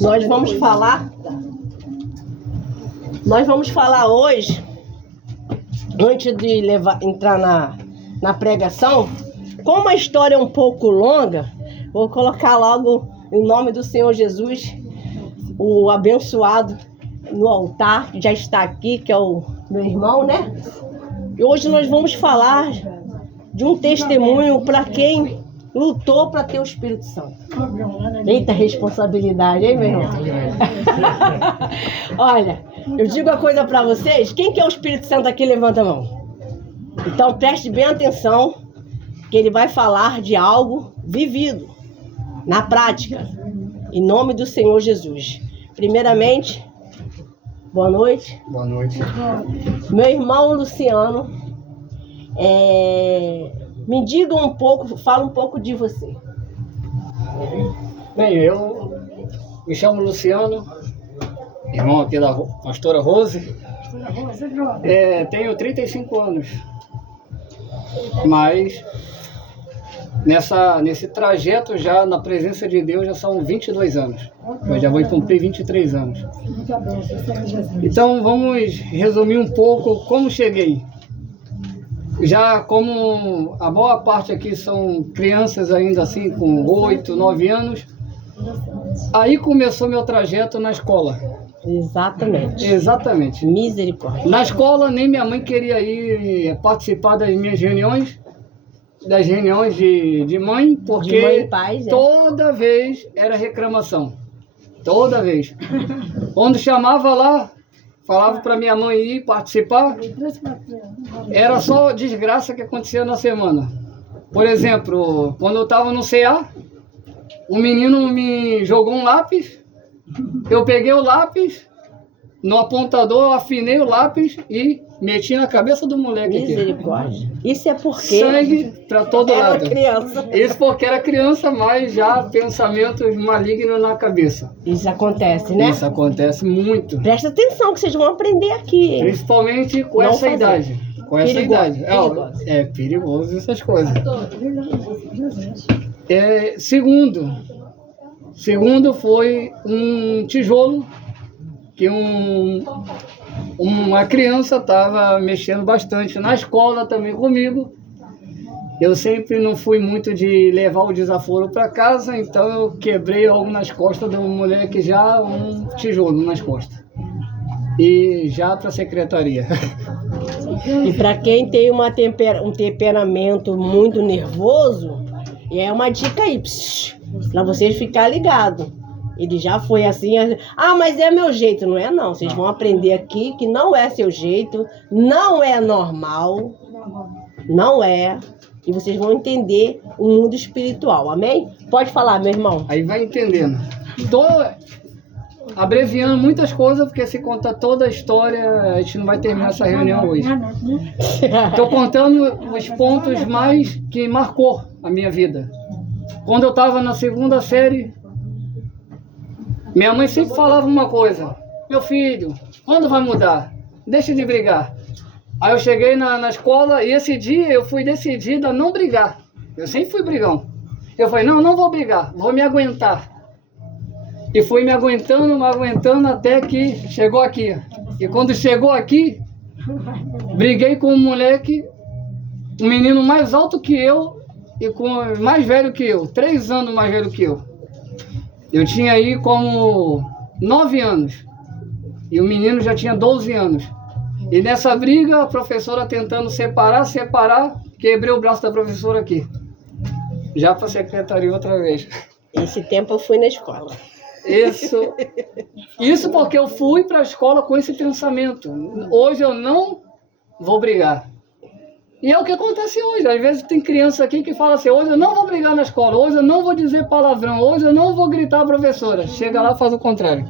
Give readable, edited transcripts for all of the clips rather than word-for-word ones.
Nós vamos falar hoje, antes de entrar na pregação, como a história é um pouco longa, vou colocar logo em nome do Senhor Jesus, o abençoado no altar, que já está aqui, que é o meu irmão, né? E hoje nós vamos falar de um testemunho para quem lutou para ter o Espírito Santo. Eita responsabilidade, hein, meu irmão? Olha, eu digo uma coisa para vocês. Quem quer o Espírito Santo aqui, levanta a mão. Então preste bem atenção, que ele vai falar de algo vivido, na prática, em nome do Senhor Jesus. Primeiramente, boa noite. Boa noite. Meu irmão Luciano, me diga um pouco, fala um pouco de você. Bem, eu me chamo Luciano, irmão aqui da pastora Rose. Tenho 35 anos, mas nesse trajeto já na presença de Deus já são 22 anos. Eu já vou cumprir 23 anos. Então vamos resumir um pouco como cheguei. Já como a maior parte aqui são crianças ainda assim, com 8, 9 anos, aí começou meu trajeto na escola. Exatamente. Misericórdia. Na escola nem minha mãe queria ir participar das minhas reuniões, de mãe, porque de mãe e pai, toda vez era reclamação. Toda vez. Quando chamava lá, falava para minha mãe ir participar, era só desgraça que acontecia na semana. Por exemplo, quando eu estava no CA, um menino me jogou um lápis, eu peguei o lápis, no apontador, afinei o lápis e meti na cabeça do moleque. Misericórdia. Aqui. Isso é porque sangue para todo lado. Era criança. Isso porque era criança, mas já pensamentos malignos na cabeça. Isso acontece, né? Isso acontece muito. Presta atenção que vocês vão aprender aqui. Principalmente com não essa fazer. idade. Com essa idade. É perigoso essas coisas. Segundo foi um tijolo que uma criança estava mexendo bastante na escola também comigo. Eu sempre não fui muito de levar o desaforo para casa, então eu quebrei algo nas costas do moleque, já um tijolo nas costas. E já para a secretaria. E para quem tem um temperamento muito nervoso, é uma dica aí, para vocês ficarem ligados. Ele já foi assim, mas é meu jeito. Não é não, vocês vão aprender aqui que não é seu jeito, não é normal, não é. E vocês vão entender o mundo espiritual, amém? Pode falar, meu irmão. Aí vai entendendo. Estou abreviando muitas coisas, porque se contar toda a história, a gente não vai terminar essa reunião hoje. Estou contando os pontos mais que marcou a minha vida. Quando eu estava na 2ª série, minha mãe sempre falava uma coisa: meu filho, quando vai mudar? Deixa de brigar. Aí eu cheguei na escola e esse dia eu fui decidida a não brigar. Eu sempre fui brigão. Eu falei, não vou brigar, vou me aguentar. E fui me aguentando até que chegou aqui. E quando chegou aqui, briguei com um moleque, um menino mais alto que eu e mais velho que eu, 3 anos mais velho que eu. Eu tinha aí como 9 anos e o menino já tinha 12 anos. E nessa briga, a professora tentando separar, quebrei o braço da professora aqui. Já para a secretaria outra vez. Esse tempo eu fui na escola. Isso porque eu fui para a escola com esse pensamento. Hoje eu não vou brigar. E é o que acontece hoje. Às vezes tem criança aqui que fala assim, hoje eu não vou brigar na escola, hoje eu não vou dizer palavrão, hoje eu não vou gritar a professora. Chega lá e faz o contrário.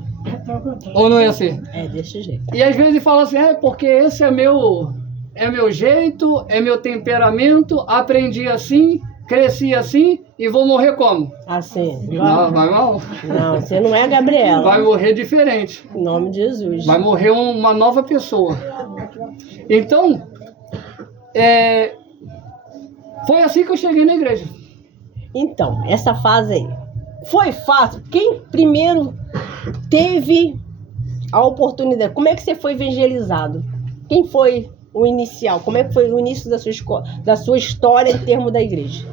Ou não é assim? É desse jeito. E às vezes fala assim, porque esse é meu jeito, é meu temperamento, aprendi assim, cresci assim e vou morrer como? Assim. Não, vai mal. Não, você não é a Gabriela. Vai morrer diferente. Em nome de Jesus. Vai morrer uma nova pessoa. Então, foi assim que eu cheguei na igreja. Então, essa fase aí, Foi fácil? Quem primeiro teve a oportunidade? Como é que você foi evangelizado? Quem foi o inicial? Como é que foi o início da sua história em termos da igreja?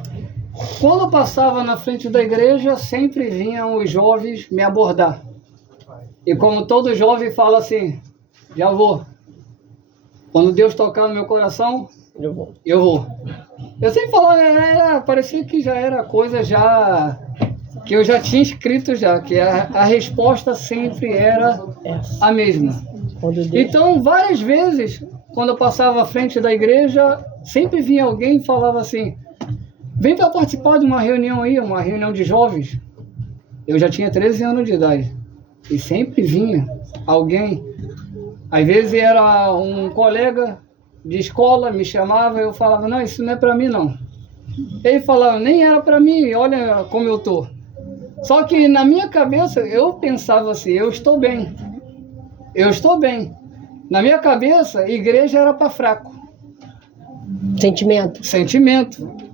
Quando eu passava na frente da igreja, sempre vinham os jovens me abordar. E como todo jovem fala assim, já vou. Quando Deus tocar no meu coração, eu vou. Eu sempre falava, parecia que já era coisa que eu já tinha escrito já, que a resposta sempre era a mesma. Então, várias vezes, quando eu passava à frente da igreja, sempre vinha alguém e falava assim, vem para participar de uma reunião aí, uma reunião de jovens. Eu já tinha 13 anos de idade. E sempre vinha alguém. Às vezes era um colega de escola, me chamava, eu falava, não, isso não é para mim não. Ele falava, nem era para mim, olha como eu tô. Só que na minha cabeça, eu pensava assim, eu estou bem. Na minha cabeça, igreja era para fraco. Sentimento.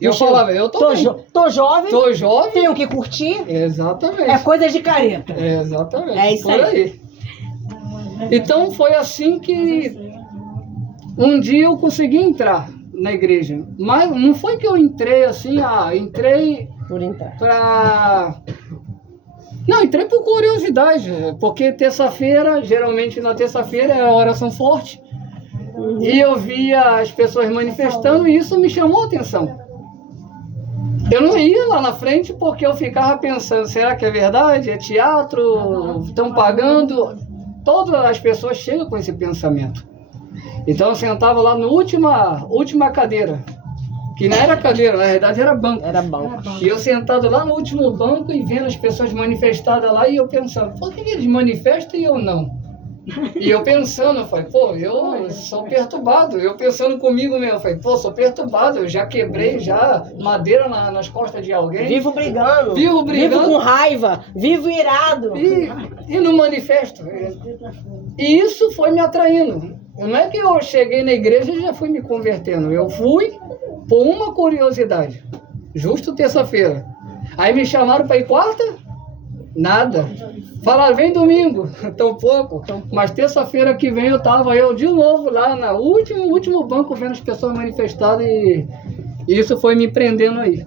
Eu falava, eu tô bem. Tô jovem. Tenho que curtir. Exatamente. É coisa de careta. Exatamente. É isso aí. Então foi assim que um dia eu consegui entrar na igreja. Mas não foi que eu entrei assim, entrei por entrar. Não, entrei por curiosidade, porque terça-feira, geralmente na terça-feira é a oração forte. E eu via as pessoas manifestando e isso me chamou a atenção. Eu não ia lá na frente porque eu ficava pensando, será que é verdade? É teatro? Estão pagando? Todas as pessoas chegam com esse pensamento. Então eu sentava lá na última cadeira, que não era cadeira, na verdade era banco. E eu sentado lá no último banco e vendo as pessoas manifestadas lá e eu pensando, por que eles manifestam e eu não? E eu pensando, eu falei, pô, eu sou perturbado. Eu pensando comigo mesmo, eu falei, pô, sou perturbado. Eu já quebrei madeira nas costas de alguém. Vivo brigando. Vivo com raiva. Vivo irado. E não manifesto. E isso foi me atraindo. Não é que eu cheguei na igreja e já fui me convertendo. Eu fui por uma curiosidade. Justo terça-feira. Aí me chamaram para ir quarta? Nada. Falaram, vem domingo, tão pouco. Mas terça-feira que vem eu de novo lá no último banco vendo as pessoas manifestadas e isso foi me prendendo aí.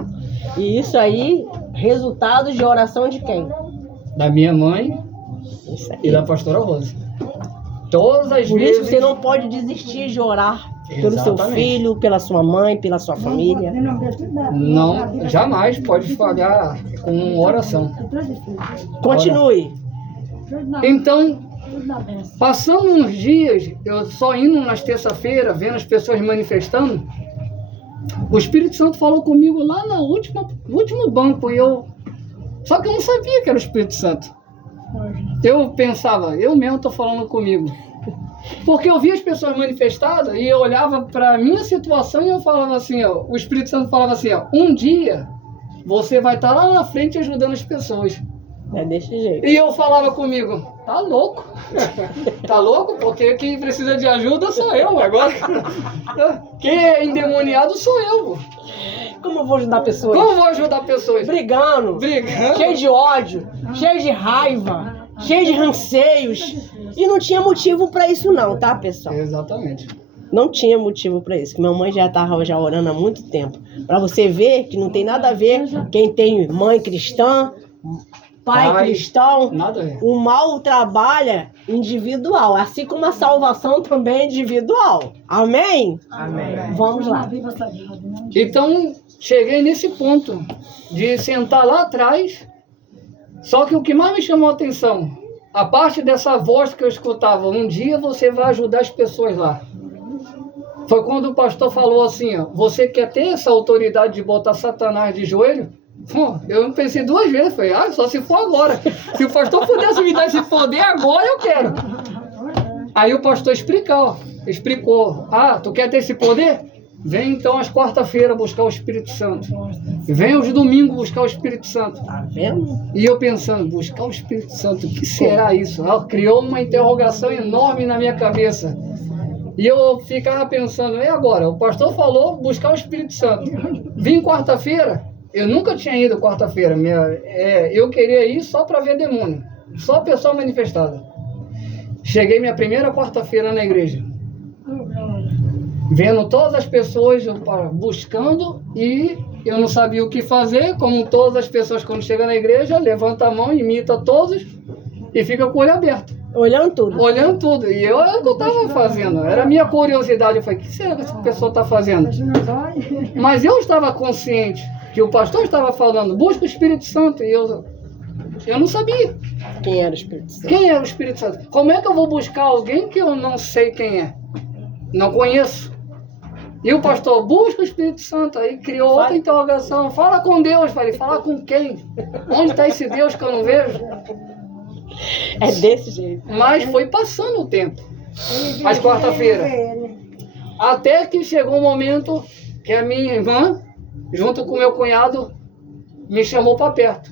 E isso aí, resultado de oração de quem? Da minha mãe e da pastora Rosa. Todas as vezes. Por isso você não pode desistir de orar. Pelo seu filho, pela sua mãe, pela sua família. Não, jamais pode falhar com oração. Continue. Então, passando uns dias, eu só indo nas terça-feiras, vendo as pessoas manifestando, o Espírito Santo falou comigo lá no último banco. Só que eu não sabia que era o Espírito Santo. Eu pensava, eu mesmo estou falando comigo. Porque eu via as pessoas manifestadas e eu olhava para a minha situação e eu falava assim, o Espírito Santo falava assim, um dia você vai estar lá na frente ajudando as pessoas. É desse jeito. E eu falava comigo, tá louco? Tá louco? Porque quem precisa de ajuda sou eu agora. Quem é endemoniado sou eu. Como eu vou ajudar pessoas? Brigando. Cheio de ódio, cheio de raiva, cheio de ranceios. E não tinha motivo pra isso não, tá, pessoal? Exatamente. Não tinha motivo pra isso, que minha mãe já estava orando há muito tempo. Pra você ver que não tem nada a ver quem tem mãe cristã, pai cristão. Nada a ver. O mal trabalha individual, assim como a salvação também é individual. Amém? Amém. Vamos lá. Então, cheguei nesse ponto de sentar lá atrás, só que o que mais me chamou a atenção, a parte dessa voz que eu escutava, um dia você vai ajudar as pessoas lá. Foi quando o pastor falou assim, você quer ter essa autoridade de botar Satanás de joelho? Eu pensei duas vezes, falei, só se for agora. Se o pastor pudesse me dar esse poder agora, eu quero. Aí o pastor explicou, tu quer ter esse poder? Vem então às quarta-feiras buscar o Espírito Santo. Vem aos domingos buscar o Espírito Santo. Tá vendo? E eu pensando, buscar o Espírito Santo, o que será isso? Criou uma interrogação enorme na minha cabeça. E eu ficava pensando, e agora? O pastor falou buscar o Espírito Santo. Vim quarta-feira, Eu nunca tinha ido quarta-feira. Eu queria ir só para ver demônio. Só pessoa manifestada. Cheguei minha primeira quarta-feira na igreja. Vendo todas as pessoas buscando e eu não sabia o que fazer. Como todas as pessoas quando chegam na igreja, levanta a mão, imita todos e fica com o olho aberto. Olhando tudo. Olhando tudo. E eu era o que eu estava fazendo. Era a minha curiosidade. Eu falei, o que será que essa pessoa está fazendo? Mas eu estava consciente que o pastor estava falando, busca o Espírito Santo. E eu não sabia. Quem era o Espírito Santo? Quem era o Espírito Santo? Como é que eu vou buscar alguém que eu não sei quem é? Não conheço. E o pastor, busca o Espírito Santo. Aí criou outra interrogação. Fala com Deus. Falei, falar com quem? Onde está esse Deus que eu não vejo? É desse jeito. Mas foi passando o tempo. Às quarta-feira. Até que chegou um momento que a minha irmã, junto com meu cunhado, me chamou para perto.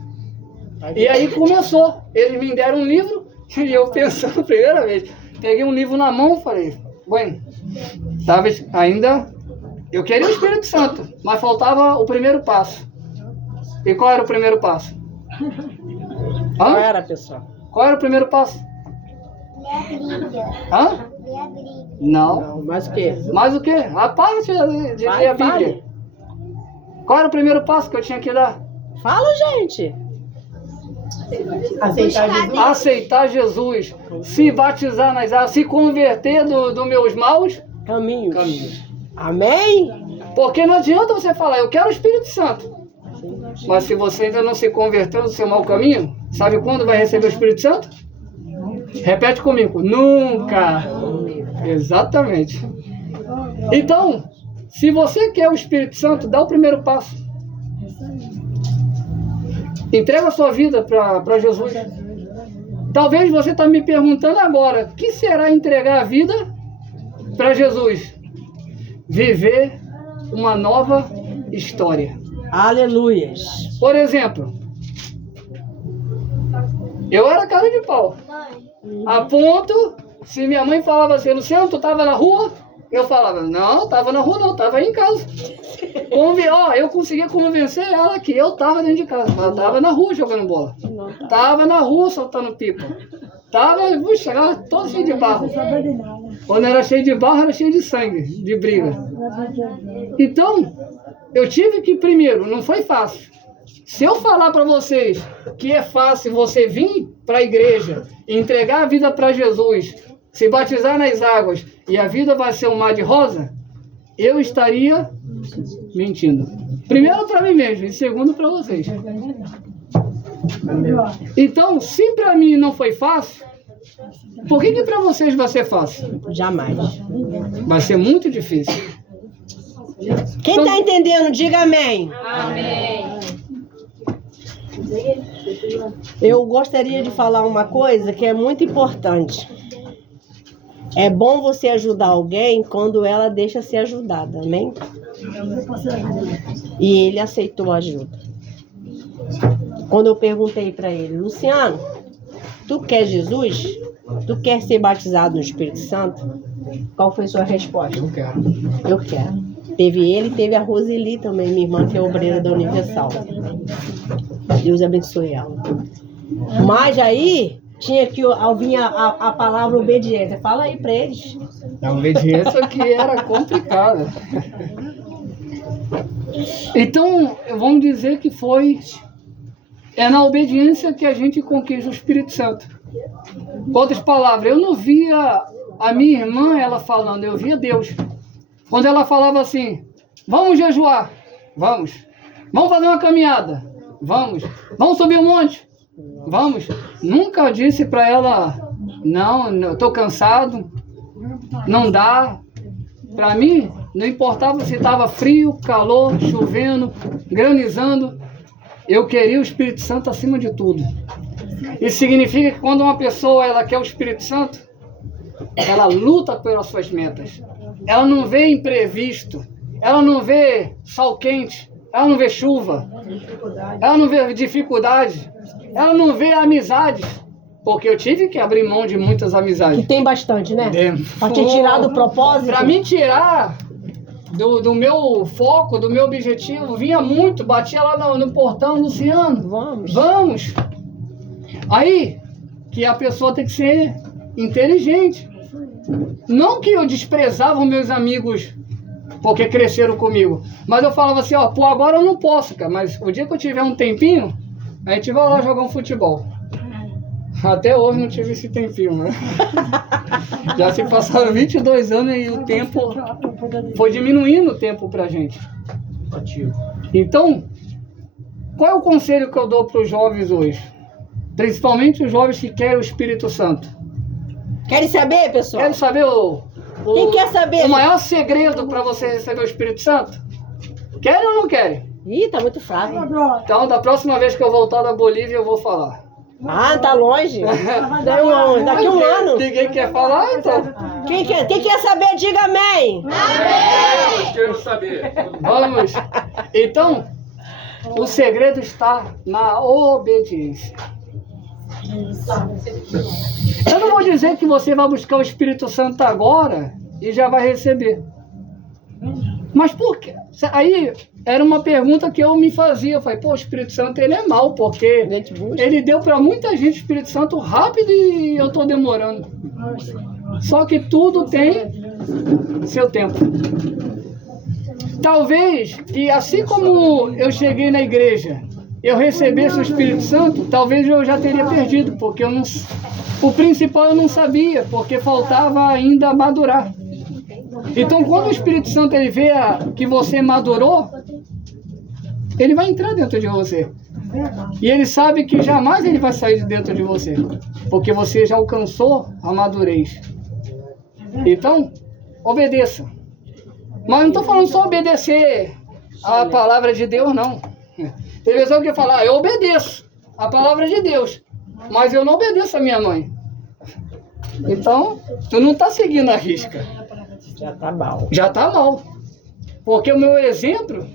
E aí começou. Eles me deram um livro e eu pensando a primeira vez. Peguei um livro na mão e falei, bueno, talvez ainda eu queria o Espírito Santo, mas faltava o primeiro passo. E qual era o primeiro passo? Qual era, pessoal? Qual era o primeiro passo? Hã? Não. Mas o quê? Mas o quê? A parte de ler a Bíblia. Fale. Qual era o primeiro passo que eu tinha que dar? Fala, gente. Aceitar Jesus. Aceitar Jesus, se batizar nas águas, se converter dos meus maus Caminhos. Amém? Porque não adianta você falar, eu quero o Espírito Santo. Mas se você ainda não se converteu do seu mau caminho, sabe quando vai receber o Espírito Santo? Repete comigo, nunca. Exatamente. Então, se você quer o Espírito Santo, dá o primeiro passo. Entrega a sua vida para Jesus. Talvez você está me perguntando agora, o que será entregar a vida para Jesus? Viver uma nova história. Aleluias. Por exemplo, eu era cara de pau. A ponto, se minha mãe falava assim, Luciano, tu estava na rua? Eu falava, não, estava na rua não, estava aí em casa. Eu conseguia convencer ela que eu estava dentro de casa. Ela estava na rua jogando bola. Estava na rua soltando pipa. Chegava todo cheio de barro. Quando era cheio de barro, era cheio de sangue, de briga. Então, eu tive que, primeiro, não foi fácil. Se eu falar para vocês que é fácil você vir para a igreja, entregar a vida para Jesus, se batizar nas águas e a vida vai ser um mar de rosa, eu estaria mentindo. Primeiro para mim mesmo e segundo para vocês. Então, se para mim não foi fácil, por que para vocês vai ser fácil? Jamais. Vai ser muito difícil. Quem está entendendo, diga amém. Amém. Eu gostaria de falar uma coisa que é muito importante. É bom você ajudar alguém quando ela deixa ser ajudada, amém? E ele aceitou a ajuda. Quando eu perguntei para ele, Luciano, tu quer Jesus? Tu quer ser batizado no Espírito Santo? Qual foi a sua resposta? Eu quero. Eu quero. Teve ele e teve a Roseli também, minha irmã, que é obreira da Universal. Deus abençoe ela. Mas aí tinha que ouvir a palavra obediência. Fala aí para eles. A obediência que era complicada. Então, vamos dizer que é na obediência que a gente conquista o Espírito Santo. Com outras palavras, eu não via a minha irmã, ela falando, eu via Deus. Quando ela falava assim, vamos jejuar, vamos fazer uma caminhada, vamos subir um monte, vamos. Nunca disse para ela, não, eu estou cansado, não dá. Para mim, não importava se estava frio, calor, chovendo, granizando, eu queria o Espírito Santo acima de tudo. Isso significa que quando uma pessoa ela quer o Espírito Santo, ela luta pelas suas metas. Ela não vê imprevisto, ela não vê sol quente, ela não vê chuva, ela não vê dificuldade, ela não vê amizades, porque eu tive que abrir mão de muitas amizades. Que tem bastante, né? Para te tirar do propósito. Para me tirar, do meu foco, do meu objetivo, vinha muito, batia lá no portão, Luciano, vamos. Aí, que a pessoa tem que ser inteligente. Não que eu desprezava meus amigos porque cresceram comigo, mas eu falava assim, ó, pô, agora eu não posso, cara, mas o dia que eu tiver um tempinho, a gente vai lá jogar um futebol. Até hoje não tive esse tempinho, né? Já se passaram 22 anos e o tempo foi diminuindo o tempo pra gente. Então, qual é o conselho que eu dou para os jovens hoje? Principalmente os jovens que querem o Espírito Santo. Querem saber, pessoal? Querem saber Quem quer saber? O maior segredo para você receber o Espírito Santo? Querem ou não querem? Ih, tá muito fraco. Então, da próxima vez que eu voltar da Bolívia, eu vou falar. Ah, tá longe. Daqui um ano. Ninguém quer falar, então. Quem quer saber, diga amém. Amém! Quero saber. Vamos. Então, o segredo está na obediência. Eu não vou dizer que você vai buscar o Espírito Santo agora e já vai receber. Mas por quê? Aí era uma pergunta que eu me fazia. Eu falei, pô, o Espírito Santo ele é mau, porque ele deu para muita gente o Espírito Santo rápido e eu estou demorando. Só que tudo tem seu tempo. Talvez que assim como eu cheguei na igreja, eu recebesse o Espírito Santo, talvez eu já teria perdido, porque eu não, o principal eu não sabia, porque faltava ainda madurar. Então, quando o Espírito Santo ele vê que você madurou, ele vai entrar dentro de você. E ele sabe que jamais ele vai sair de dentro de você, porque você já alcançou a madurez. Então, obedeça. Mas não estou falando só obedecer a palavra de Deus, não. Tem pessoa que fala, eu obedeço a palavra de Deus, mas eu não obedeço a minha mãe. Então, tu não está seguindo a risca. Já tá mal. Já tá mal. Porque o meu exemplo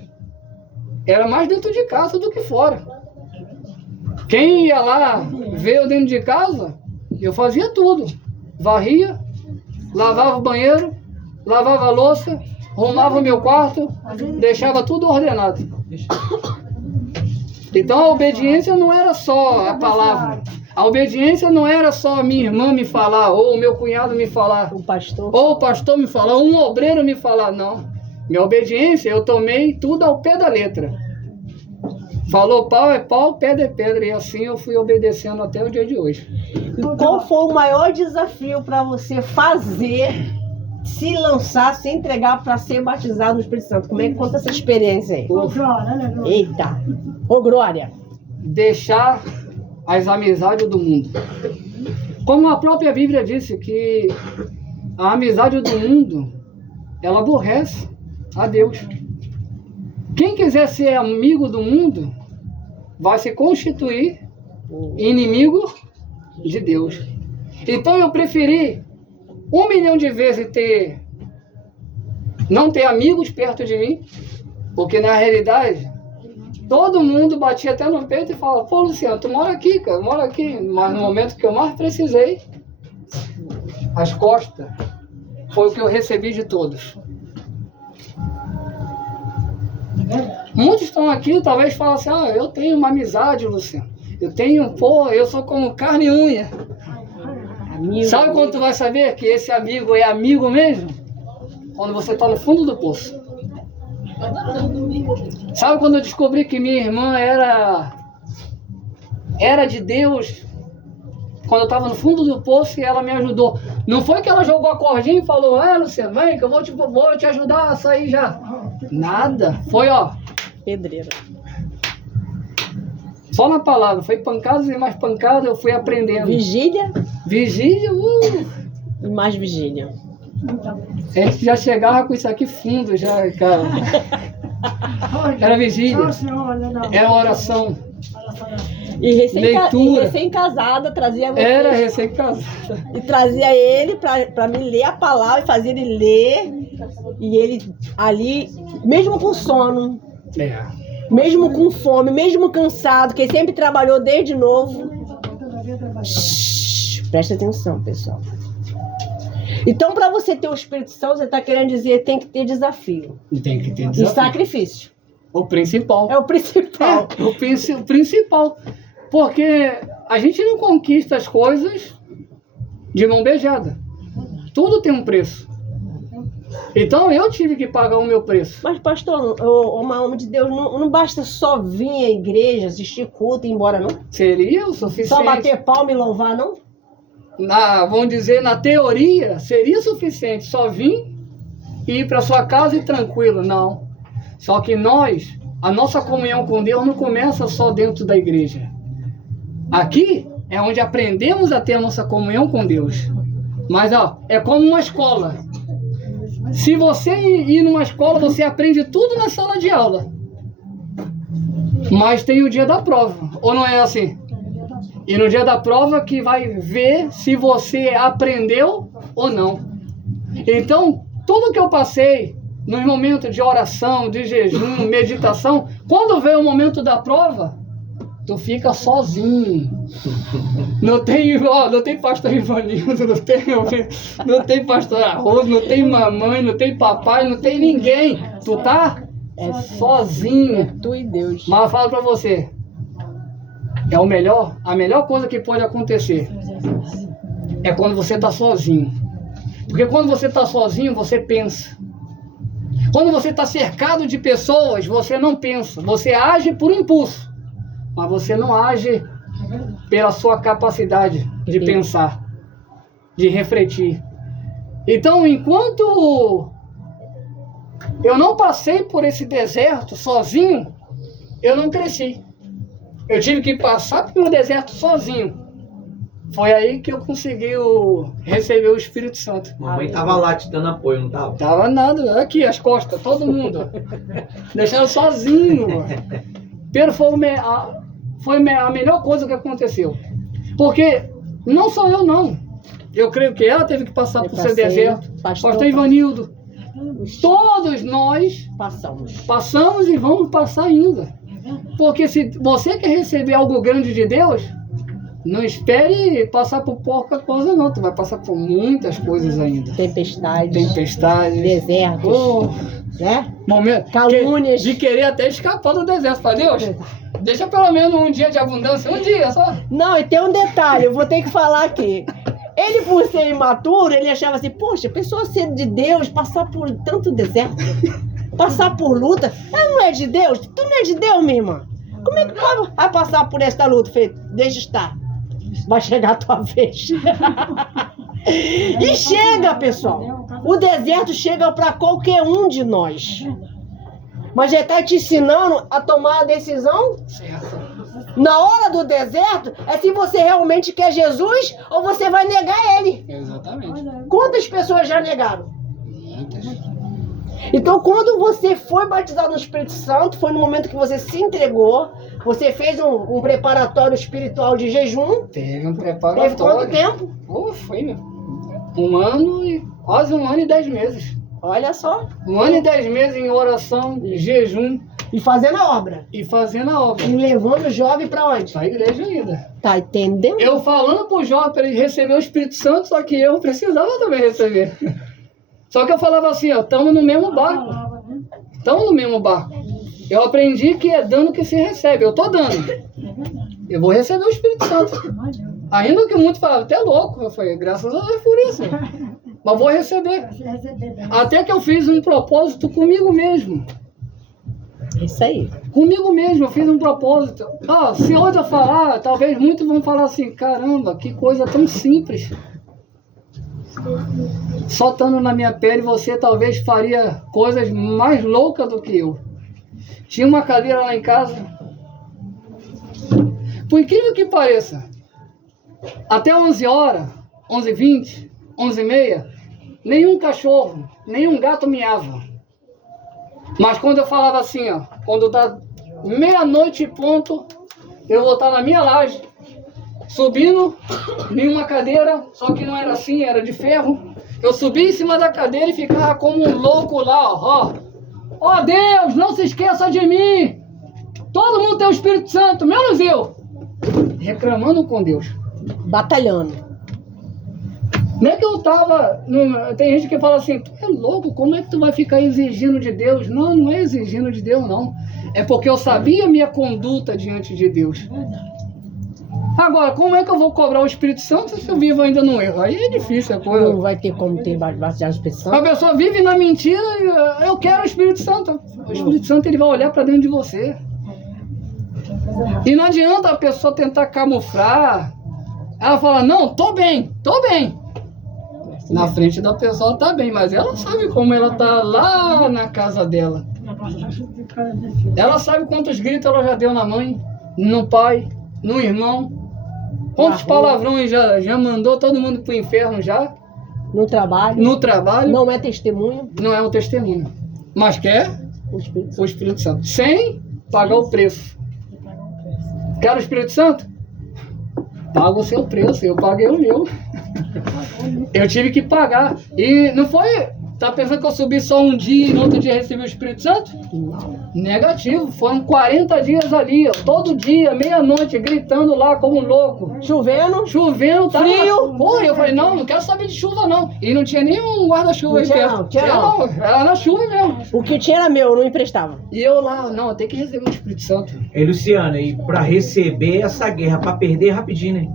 era mais dentro de casa do que fora. Quem ia lá ver eu dentro de casa, eu fazia tudo. Varria, lavava o banheiro, lavava a louça, arrumava o meu quarto, deixava tudo ordenado. Então a obediência não era só a palavra. A obediência não era só minha irmã me falar, ou o meu cunhado me falar, O pastor. ou o pastor me falar, ou um obreiro me falar, não. Minha obediência, eu tomei tudo ao pé da letra. Falou pau é pau, pedra é pedra, e assim eu fui obedecendo até o dia de hoje. E qual foi o maior desafio para você fazer, se lançar, se entregar para ser batizado no Espírito Santo? Como é que conta essa experiência aí? Eita! Ô, Glória! Deixar as amizades do mundo. Como a própria Bíblia disse que a amizade do mundo, ela aborrece a Deus. Quem quiser ser amigo do mundo, vai se constituir inimigo de Deus. Então eu preferi 1 milhão de vezes não ter amigos perto de mim, porque na realidade todo mundo batia até no peito e falava, pô, Luciano, tu mora aqui, cara, mora aqui. Mas no momento que eu mais precisei, as costas foi o que eu recebi de todos. Muitos estão aqui, talvez falem assim, eu tenho uma amizade, Luciano. Eu sou como carne e unha. Amigo. Sabe quando tu vai saber que esse amigo é amigo mesmo? Quando você está no fundo do poço. Sabe quando eu descobri que minha irmã era de Deus? Quando eu estava no fundo do poço e ela me ajudou. Não foi que ela jogou a cordinha e falou, Luciano, vem que eu vou te ajudar a sair já. Nada. Foi, Pedreira. só na palavra. Foi pancadas e mais pancadas, eu fui aprendendo. Vigília Vigília, e mais vigília. A gente já chegava com isso aqui fundo, já, cara. Era vigília, era oração, E leitura. recém-casada, trazia você. Era recém-casada. E trazia ele para me ler a palavra e fazia ele ler. E ele ali, mesmo com sono, mesmo com fome, mesmo cansado, que ele sempre trabalhou desde novo. Shhh, presta atenção, pessoal. Então, para você ter o Espírito Santo, você está querendo dizer que tem que ter desafio. Tem que ter E desafio. sacrifício. O principal. É o principal. O principal. Porque a gente não conquista as coisas de mão beijada. Tudo tem um preço. Então eu tive que pagar o meu preço. Mas, pastor, uma alma de Deus, não basta só vir à igreja, assistir culto e ir embora, não? Seria o suficiente. Só bater palma e louvar, não? Vamos dizer, na teoria, seria suficiente só vir e ir para sua casa e tranquilo. Não. Só que a nossa comunhão com Deus não começa só dentro da igreja. Aqui é onde aprendemos a ter a nossa comunhão com Deus. Mas é como uma escola. Se você ir numa escola, você aprende tudo na sala de aula. Mas tem o dia da prova. Ou não é assim? E no dia da prova que vai ver se você aprendeu ou não. Então, tudo que eu passei nos momentos de oração, de jejum, meditação, quando vem o momento da prova, tu fica sozinho. Não tem pastor Ivanildo, não tem pastor Arroz, não tem mamãe, não tem papai, não tem ninguém. Tu tá sozinho. Tu e Deus. Mas eu falo pra você, a melhor coisa que pode acontecer é quando você tá sozinho. Porque quando você tá sozinho, você pensa. Quando você tá cercado de pessoas, você não pensa. Você age por impulso. Mas você não age pela sua capacidade de pensar, de refletir. Então, enquanto eu não passei por esse deserto sozinho, eu não cresci. Eu tive que passar pelo deserto sozinho. Foi aí que eu consegui receber o Espírito Santo. Mamãe tava lá te dando apoio, não tava? Tava nada, aqui as costas, todo mundo. Deixando sozinho. Foi a melhor coisa que aconteceu. Porque não sou eu, não. Eu creio que ela teve que passar por esse deserto. Pastor Ivanildo. Todos nós passamos e vamos passar ainda. Porque se você quer receber algo grande de Deus, não espere passar por pouca coisa, não. Tu vai passar por muitas coisas ainda. Tempestades. Desertos. Né? Calúnias. De querer até escapar do deserto. Para Deus, deixa pelo menos um dia de abundância. Um dia só. Não, e tem um detalhe. Eu vou ter que falar aqui. Ele, por ser imaturo, ele achava assim, poxa, pessoa ser de Deus, passar por tanto deserto, passar por luta, ela não é de Deus? Tu não é de Deus, minha irmã? Como é que vai passar por esta luta? Falei, deixa estar. Vai chegar a tua vez. E chega, pessoal. O deserto chega para qualquer um de nós. Mas já está te ensinando a tomar a decisão. Na hora do deserto, é se você realmente quer Jesus ou você vai negar ele. Exatamente. Quantas pessoas já negaram? Muitas. Então, quando você foi batizado no Espírito Santo, foi no momento que você se entregou, você fez um preparatório espiritual de jejum. Teve um preparatório. Teve quanto tempo? Foi, meu. Quase 1 ano e 10 meses. Olha só. 1 ano e 10 meses em oração, jejum. E fazendo a obra. E levando o jovem pra onde? Pra igreja ainda. Tá entendendo? Eu falando pro jovem para ele receber o Espírito Santo, só que eu precisava também receber. Só que eu falava assim, estamos no mesmo barco. Estamos no mesmo barco. Eu aprendi que é dando que se recebe. Eu tô dando. Eu vou receber o Espírito Santo. Ainda que muitos falavam, até louco. Eu falei, graças a Deus por isso. Mas vou receber. Até que eu fiz um propósito comigo mesmo. Isso aí. Comigo mesmo, eu fiz um propósito. Se hoje eu falar, talvez muitos vão falar assim, caramba, que coisa tão simples. Só estando na minha pele, você talvez faria coisas mais loucas do que eu. Tinha uma cadeira lá em casa. Por incrível que pareça, até 11 horas, 11h20, 11h30, nenhum cachorro, nenhum gato miava. Mas quando eu falava assim, quando dá meia-noite e ponto, eu vou estar na minha laje, subindo em uma cadeira, só que não era assim, era de ferro. Eu subi em cima da cadeira e ficava como um louco lá, ó Deus, não se esqueça de mim. Todo mundo tem o Espírito Santo, menos eu. Reclamando com Deus. Batalhando. Não é que eu tava... Tem gente que fala assim, tu é louco, como é que tu vai ficar exigindo de Deus? Não, não é exigindo de Deus, não. É porque eu sabia a minha conduta diante de Deus. Agora, como é que eu vou cobrar o Espírito Santo se eu vivo ainda no erro? Aí é difícil a coisa. Não vai ter como ter baseado no Espírito Santo. A pessoa vive na mentira e eu quero o Espírito Santo. O Espírito Santo ele vai olhar para dentro de você. E não adianta a pessoa tentar camuflar. Ela fala, não, tô bem. Na frente da pessoa tá bem, mas ela sabe como ela tá lá na casa dela. Ela sabe quantos gritos ela já deu na mãe, no pai, no irmão. Quantos palavrões já mandou todo mundo pro inferno já? No trabalho. No trabalho. Não é testemunho. Não é um testemunho. Mas quer o Espírito Santo. Sem pagar o preço. Quer o Espírito Santo? Paga o seu preço. Eu paguei o meu. Eu tive que pagar. E não foi... Tá pensando que eu subi só um dia e no outro dia recebi o Espírito Santo? Não. Negativo. Foram 40 dias ali, ó, todo dia, meia-noite, gritando lá como um louco. Chovendo, tava... frio. Pô, eu falei, não quero saber de chuva, não. E não tinha nem um guarda-chuva aí perto. Não, tinha não. Era na chuva mesmo. O que tinha era meu, eu não emprestava. E eu lá, não, eu tenho que receber o Espírito Santo. E Luciana, e pra receber essa guerra, pra perder rapidinho, né?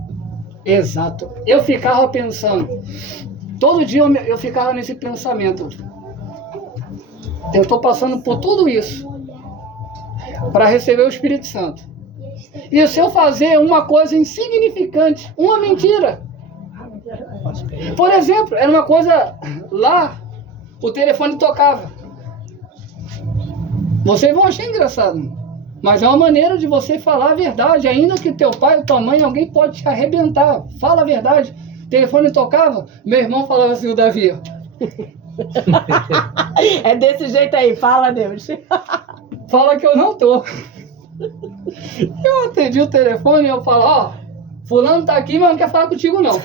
Exato. Eu ficava pensando, todo dia eu ficava nesse pensamento. Eu estou passando por tudo isso para receber o Espírito Santo. E se eu fazer uma coisa insignificante, uma mentira. Por exemplo, era uma coisa lá, o telefone tocava. Vocês vão achar engraçado. Mas é uma maneira de você falar a verdade. Ainda que teu pai ou tua mãe, alguém pode te arrebentar. Fala a verdade. O telefone tocava, meu irmão falava assim, o Davi. É desse jeito aí, fala, Deus. Fala que eu não tô. Eu atendi o telefone e eu falo, ó, fulano tá aqui, mas não quer falar contigo não.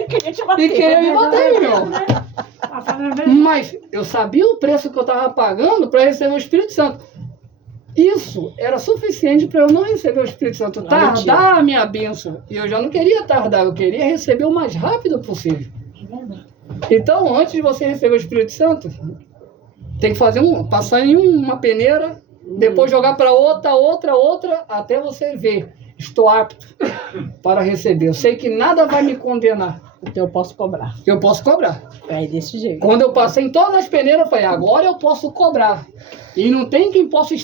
E queria me bater, meu. Mas eu sabia o preço que eu tava pagando para receber o Espírito Santo. Isso era suficiente para eu não receber o Espírito Santo, tardar a minha bênção. E eu já não queria tardar, eu queria receber o mais rápido possível. Então, antes de você receber o Espírito Santo, tem que passar em uma peneira, depois jogar para outra, até você ver. Estou apto para receber. Eu sei que nada vai me condenar. Então eu posso cobrar. Eu posso cobrar. É desse jeito. Quando eu passei em todas as peneiras, eu falei, agora eu posso cobrar. E não tem quem possa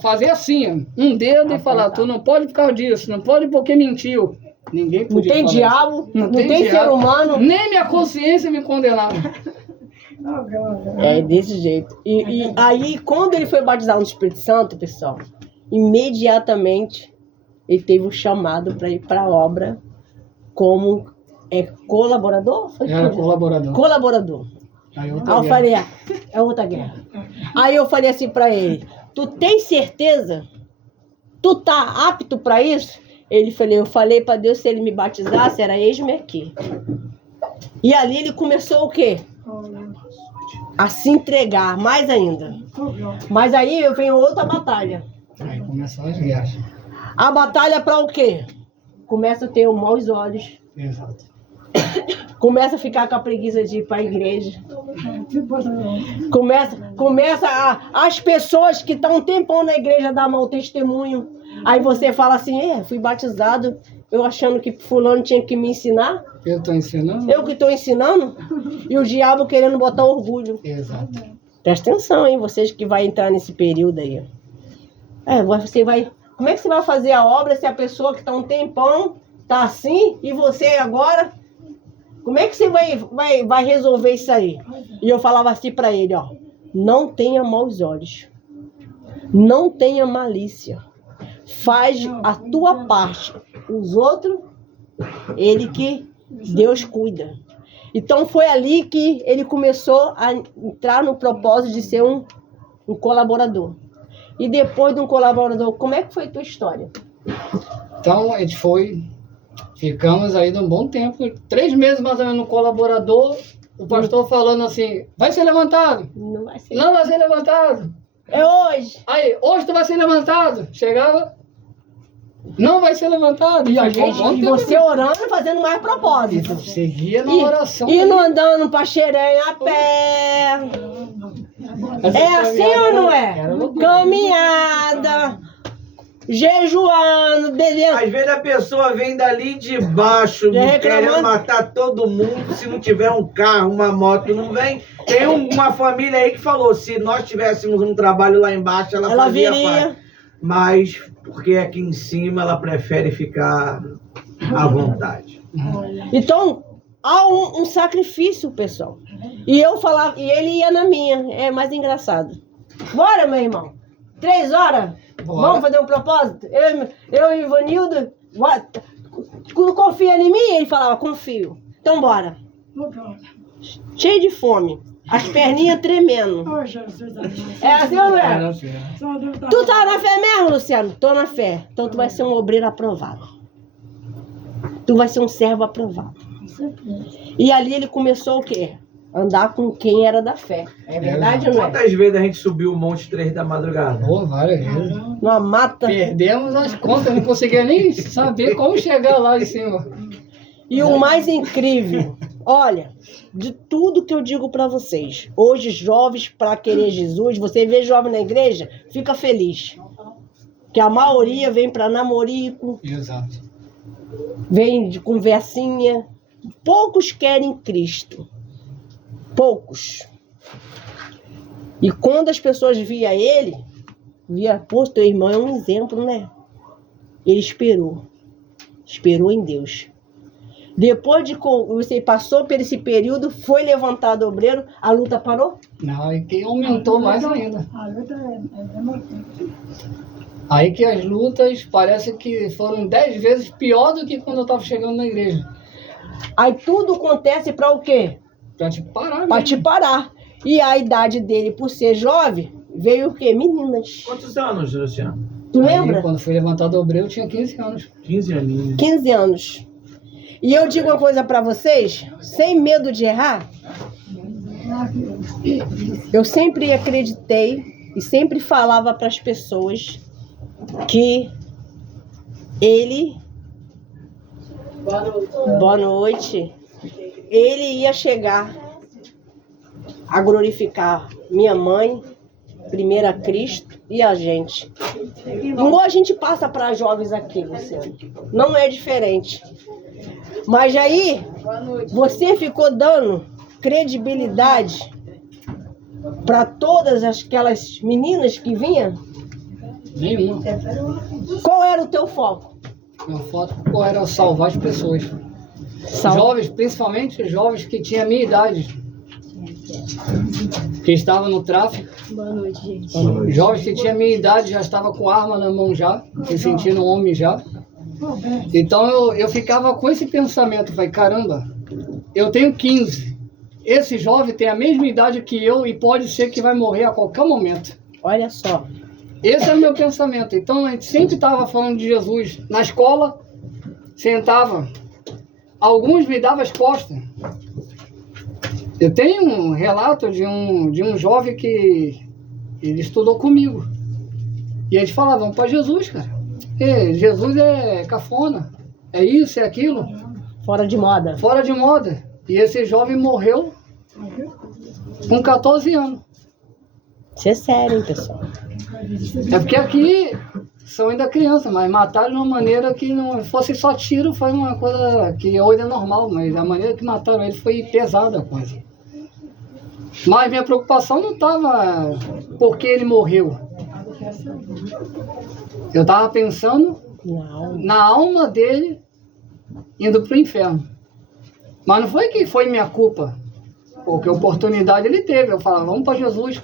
fazer assim, um dedo e falar, tu não pode por causa disso, não pode porque mentiu. Ninguém podia. Não tem diabo, isso. não tem ser humano. Nem minha consciência me condenava. É desse jeito. E aí, quando ele foi batizado no Espírito Santo, pessoal, imediatamente ele teve um chamado para ir para a obra como colaborador? Era colaborador. Colaborador. Aí eu falei, é outra guerra. Aí eu falei assim para ele, tu tem certeza? Tu tá apto para isso? Eu falei para Deus, se ele me batizasse, era eis-me aqui. E ali ele começou o quê? A se entregar mais ainda. Mas aí eu venho outra batalha. Aí começou as guerras. A batalha para o quê? Começa a ter maus olhos. Exato. Começa a ficar com a preguiça de ir para a igreja. Começa as pessoas que estão um tempão na igreja dar mau testemunho. Aí você fala assim, fui batizado, eu achando que fulano tinha que me ensinar. Eu estou ensinando? Eu que estou ensinando? E o diabo querendo botar orgulho. Exato. Presta atenção, hein, vocês que vai entrar nesse período aí. Você vai... Como é que você vai fazer a obra se a pessoa que está um tempão tá assim e você agora... Como é que você vai resolver isso aí? E eu falava assim para ele, ó, não tenha maus olhos, não tenha malícia, faz a tua parte, os outros, Deus cuida. Então foi ali que ele começou a entrar no propósito de ser um colaborador. E depois de um colaborador, como é que foi a tua história? Então a gente ficamos aí de um bom tempo, 3 meses mais ou menos no colaborador, o pastor falando assim, vai ser levantado? Não vai ser. Não vai ser levantado. É hoje. Aí, hoje tu vai ser levantado. Chegava, não vai ser levantado. E a gente, e você orando e fazendo mais propósito. Seguia na oração. E não andando pra Xerém a pé. É assim ou não é? Caminhada, jejuando, bebendo. Às vezes a pessoa vem dali de baixo, querendo matar todo mundo. Se não tiver um carro, uma moto, não vem. Tem uma família aí que falou, se nós tivéssemos um trabalho lá embaixo, ela fazia viria. parte. Mas, porque aqui em cima, ela prefere ficar à vontade. Então, há um sacrifício, pessoal. E eu falava, e ele ia na minha. É mais engraçado. Bora, meu irmão. 3 horas? Bora. Vamos fazer um propósito? Eu e o Ivanildo, confia em mim? Ele falava, confio. Então bora. Cheio de fome. As perninhas tremendo. É assim ou não é? Tu tá na fé mesmo, Luciano? Tô na fé. Então tu vai ser um obreiro aprovado. Tu vai ser um servo aprovado. E ali ele começou o quê? Andar com quem era da fé. É verdade ou não é? Quantas vezes a gente subiu o Monte 3 da madrugada? Pô, várias vezes. Numa mata. Perdemos as contas, não conseguia nem saber como chegar lá em cima. E o mais incrível, olha, de tudo que eu digo pra vocês, hoje jovens pra querer Jesus, você vê jovem na igreja, fica feliz. Que a maioria vem pra namorico, Exato. vem de conversinha. Poucos querem Cristo. Poucos. E quando as pessoas via ele, pô, teu irmão é um exemplo, né? Ele esperou em Deus. Depois de você passou por esse período, foi levantado obreiro, a luta parou? Não, aí que aumentou mais ainda. Aí que as lutas parece que foram 10 vezes pior do que quando eu estava chegando na igreja. Aí tudo acontece para o quê? Pra te parar mesmo. Para te parar. E a idade dele, por ser jovem, veio o quê? Meninas. Quantos anos, Luciano? Tu Aí, lembra? quando foi levantado o obreiro, eu tinha 15 anos. 15 aninhos. 15 anos. E eu digo uma coisa para vocês, sem medo de errar, eu sempre acreditei e sempre falava para as pessoas que ele... Boa noite. Ele ia chegar a glorificar minha mãe, primeiro a Cristo e a gente. Igual a gente passa para jovens aqui, Luciano. Não é diferente. Mas aí, você ficou dando credibilidade para todas aquelas meninas que vinham? Nenhuma. Qual era o teu foco? Meu foco era salvar as pessoas. Jovens, principalmente jovens que tinham a minha idade. Que estavam no tráfico. Boa noite, gente. Jovens que tinham a minha idade, já estavam com arma na mão já, se sentindo um homem já. Então eu ficava com esse pensamento, falei, caramba, eu tenho 15. Esse jovem tem a mesma idade que eu e pode ser que vai morrer a qualquer momento. Olha só. Esse é o meu pensamento. Então a gente sempre estava falando de Jesus. Na escola, sentava. Alguns me davam as costas. Eu tenho um relato de um jovem que ele estudou comigo. E eles falavam para Jesus, cara. Jesus é cafona. É isso, é aquilo. Fora de moda. Fora de moda. E esse jovem morreu com 14 anos. Isso é sério, hein, pessoal? É porque aqui são ainda crianças, mas mataram de uma maneira que não fosse só tiro, foi uma coisa que hoje é normal, mas a maneira que mataram ele foi pesada a coisa. Mas minha preocupação não estava porque ele morreu. Eu estava pensando na alma dele indo para o inferno. Mas não foi que foi minha culpa, porque oportunidade ele teve. Eu falava, vamos para Jesus.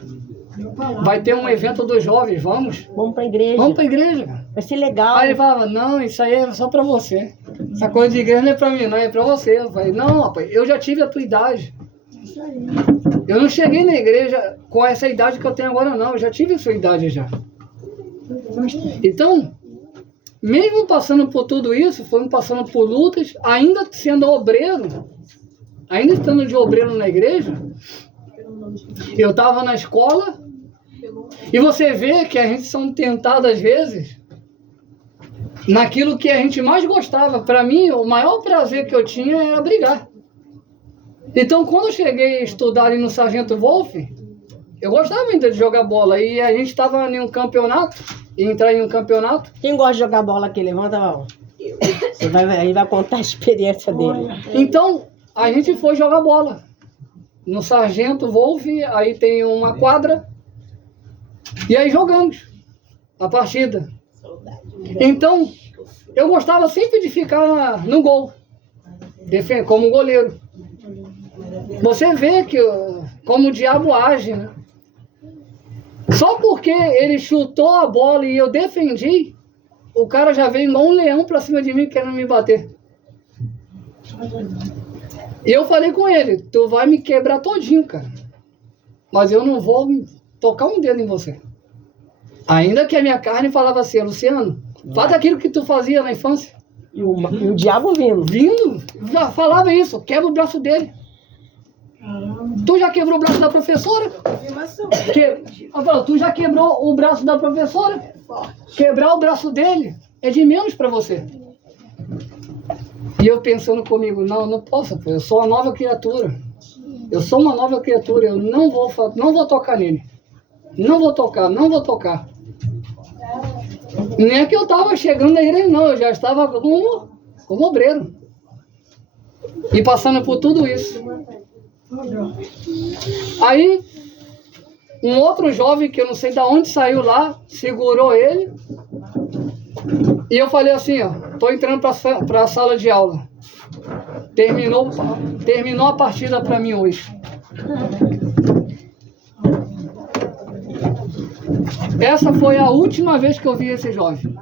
Vai ter um evento dos jovens, vamos? Vamos pra igreja. Vamos pra igreja, cara. Vai ser legal. Aí ele falava, não, isso aí é só pra você. Essa coisa de igreja não é pra mim, não, é pra você. Eu falei, não, rapaz, eu já tive a tua idade. Eu não cheguei na igreja com essa idade que eu tenho agora, não. Eu já tive a sua idade já. Então, mesmo passando por tudo isso, fomos passando por lutas, ainda sendo obreiro, ainda estando de obreiro na igreja, eu estava na escola, e você vê que a gente são tentados às vezes naquilo que a gente mais gostava. Para mim, o maior prazer que eu tinha era brigar. Então, quando eu cheguei a estudar ali no Sargento Wolff, eu gostava ainda de jogar bola. E a gente estava em um campeonato, ia entrar em um campeonato. Quem gosta de jogar bola aqui? Levanta a mão. Ele vai contar a experiência dele. Então, a gente foi jogar bola no Sargento Wolff, aí tem uma quadra, e aí jogamos a partida. Então, eu gostava sempre de ficar no gol, como goleiro. Você vê que como o diabo age, né? Só porque ele chutou a bola e eu defendi, o cara já veio igual um leão pra cima de mim querendo me bater. E eu falei com ele, tu vai me quebrar todinho, cara. Mas eu não vou tocar um dedo em você. Ainda que a minha carne falava assim, Luciano, faz aquilo que tu fazia na infância. E o diabo vindo. Vindo, falava isso, quebra o braço dele. Tu já quebrou o braço da professora? Tu já quebrou o braço da professora? Quebrar o braço dele é de menos pra você. E eu pensando comigo, não posso, eu sou uma nova criatura. Eu sou uma nova criatura, eu não vou tocar nele. Não vou tocar. Nem é que eu estava chegando na igreja, não, eu já estava como obreiro. E passando por tudo isso. Aí, um outro jovem, que eu não sei de onde saiu lá, segurou ele. E eu falei assim, ó, tô entrando para a sala de aula. Terminou a partida para mim hoje. Essa foi a última vez que eu vi esse jovem.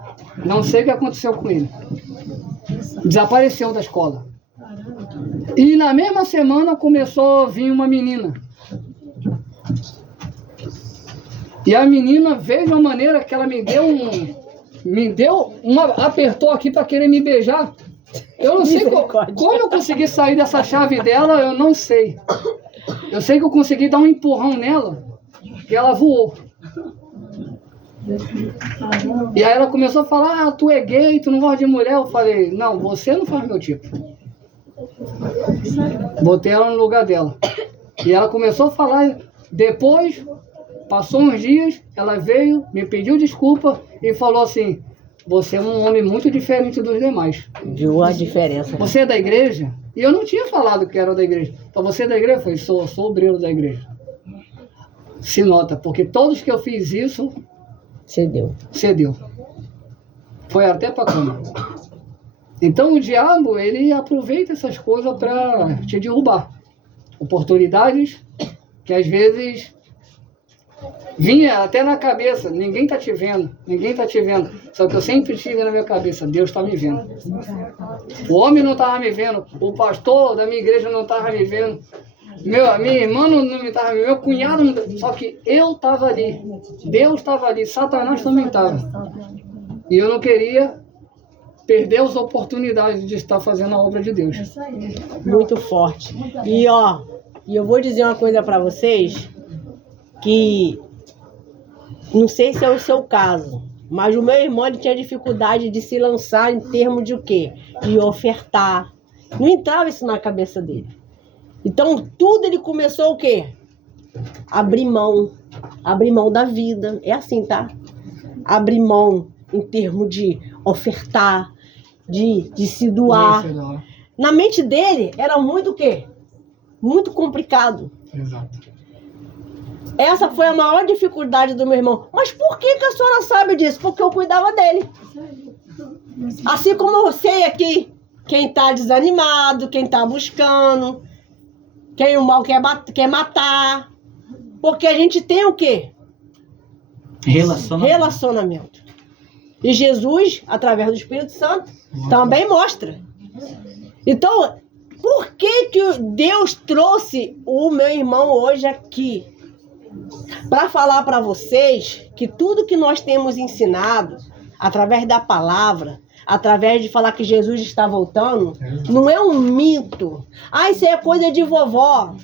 Não sei o que aconteceu com ele. Desapareceu da escola. E na mesma semana começou a vir uma menina. E a menina veio de uma maneira que ela apertou aqui para querer me beijar. Eu não sei como eu consegui sair dessa chave dela, eu não sei. Eu sei que eu consegui dar um empurrão nela e ela voou. E aí ela começou a falar, tu é gay, tu não gosta de mulher. Eu falei, não, você não faz meu tipo. Botei ela no lugar dela. E ela começou a falar. Depois, passou uns dias, ela veio, me pediu desculpa e falou assim, você é um homem muito diferente dos demais. Viu a diferença? Você é da igreja? E eu não tinha falado que era da igreja. Então você é da igreja? Eu falei, sou obreiro da igreja. Se nota, porque todos que eu fiz isso... Cedeu. Foi até para cama. Então o diabo, ele aproveita essas coisas para te derrubar. Oportunidades que às vezes vinha até na cabeça, ninguém tá te vendo. Só que eu sempre tive na minha cabeça, Deus está me vendo. O homem não estava me vendo, o pastor da minha igreja não estava me vendo, minha irmã não me estava me vendo, meu cunhado não... Só que eu estava ali, Deus estava ali, Satanás também estava. E eu não queria perder as oportunidades de estar fazendo a obra de Deus. Muito forte. E eu vou dizer uma coisa para vocês, que não sei se é o seu caso, mas o meu irmão, ele tinha dificuldade de se lançar em termos de o quê? De ofertar. Não entrava isso na cabeça dele. Então, tudo ele começou o quê? Abrir mão da vida. É assim, tá? Abrir mão em termos de ofertar, de se doar. Na mente dele, era muito o quê? Muito complicado. Exato. Essa foi a maior dificuldade do meu irmão. Mas por que a senhora sabe disso? Porque eu cuidava dele. Assim como eu sei aqui, quem está desanimado, quem está buscando, quem o mal quer matar. Porque a gente tem o quê? Relacionamento. E Jesus, através do Espírito Santo, também mostra. Então, por que Deus trouxe o meu irmão hoje aqui? Para falar para vocês que tudo que nós temos ensinado, através da palavra, através de falar que Jesus está voltando, não é um mito. Isso é coisa de vovó.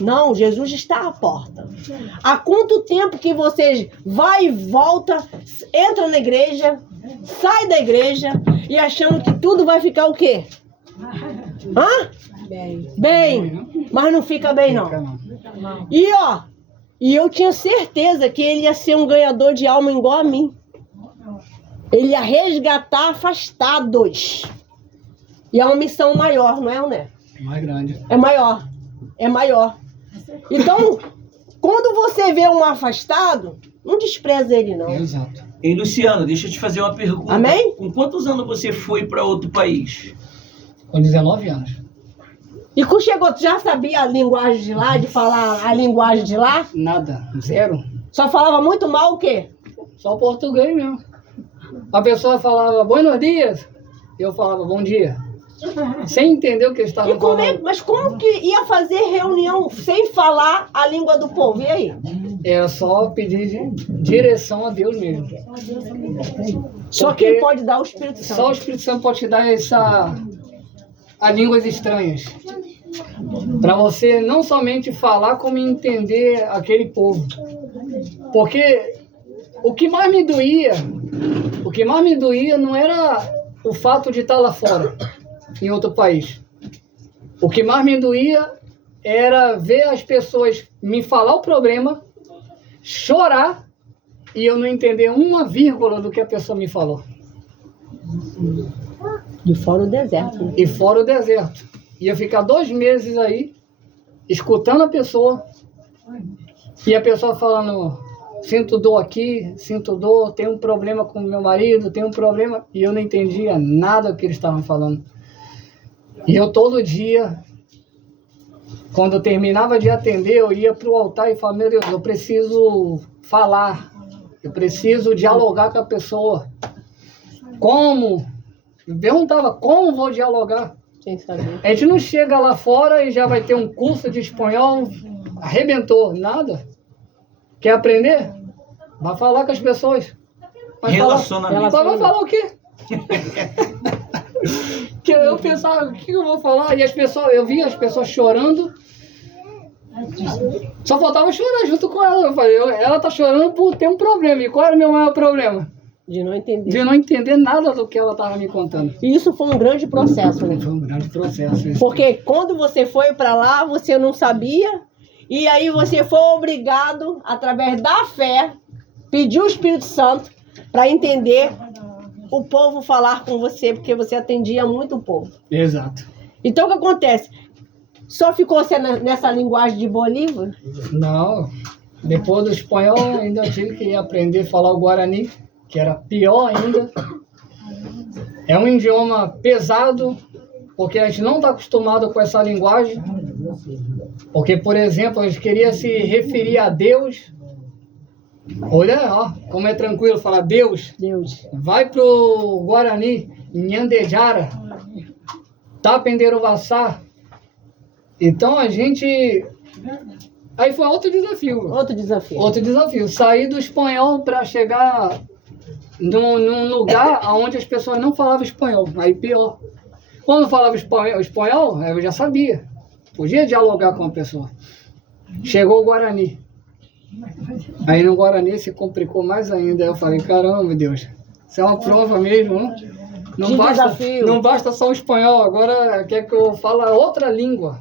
Não, Jesus está à porta. Há quanto tempo que você vai e volta, entra na igreja, sai da igreja e achando que tudo vai ficar o quê? Hã? Bem, mas não fica bem não. E eu tinha certeza que ele ia ser um ganhador de alma igual a mim. Ele ia resgatar afastados. E é uma missão maior, não é, né? Mais grande. É maior. É maior. Então, quando você vê um afastado, não despreza ele, não. Exato. Ei, Luciano, deixa eu te fazer uma pergunta. Amém? Com quantos anos você foi para outro país? Com 19 anos. E quando chegou, tu já sabia a linguagem de lá, de falar a linguagem de lá? Nada. Zero. Só falava muito mal o quê? Só português mesmo. A pessoa falava, buenos dias. Eu falava, bom dia. Sem entender o que eles estavam falando. Mas como que ia fazer reunião sem falar a língua do povo? E aí? Era só pedir direção a Deus mesmo. Só Porque quem pode dar o Espírito Santo. só o Espírito Santo pode te dar a línguas estranhas. Para você não somente falar, como entender aquele povo. Porque o que mais me doía não era o fato de estar lá fora, em outro país. O que mais me doía era ver as pessoas me falar o problema, chorar e eu não entender uma vírgula do que a pessoa me falou. De fora o deserto. Né? E fora o deserto. Ia ficar 2 meses aí, escutando a pessoa, e a pessoa falando, sinto dor aqui, sinto dor, tenho um problema com meu marido, tenho um problema, e eu não entendia nada do que eles estavam falando. E eu todo dia, quando eu terminava de atender, eu ia para o altar e falava, meu Deus, eu preciso falar, eu preciso dialogar com a pessoa. Como? Eu perguntava, como vou dialogar? Sem saber. A gente não chega lá fora e já vai ter um curso de espanhol, arrebentou, nada. Quer aprender? Vai falar com as pessoas. Relacionamento. Vai falar o quê? Que eu pensava, o que eu vou falar? E as pessoas, eu via as pessoas chorando. Só faltava chorar junto com ela. Eu falei, ela tá chorando por ter um problema. E qual era o meu maior problema? De não entender. De não entender nada do que ela estava me contando. E isso foi um grande processo, né? Foi um grande processo. Isso. Porque quando você foi para lá, você não sabia. E aí você foi obrigado, através da fé, pedir o Espírito Santo para entender o povo falar com você, porque você atendia muito o povo. Exato. Então o que acontece? Só ficou você nessa linguagem de Bolívar? Não. Depois do espanhol, ainda tive que aprender a falar o Guarani, que era pior ainda. É um idioma pesado, porque a gente não está acostumado com essa linguagem. Porque, por exemplo, a gente queria se referir a Deus. Olha, ó, como é tranquilo falar Deus. Deus. Vai pro Guarani, Nhandejara, Tapenderovassá. Então a gente... Aí foi outro desafio. Outro desafio. Outro desafio. Sair do espanhol para chegar num lugar onde as pessoas não falavam espanhol. Aí pior. Quando falava espanhol, eu já sabia. Podia dialogar com a pessoa. Chegou o Guarani. Aí no Guarani se complicou mais ainda. Eu falei, caramba, meu Deus. Isso é uma prova mesmo, não? Não basta só o espanhol. Agora quer que eu fale outra língua.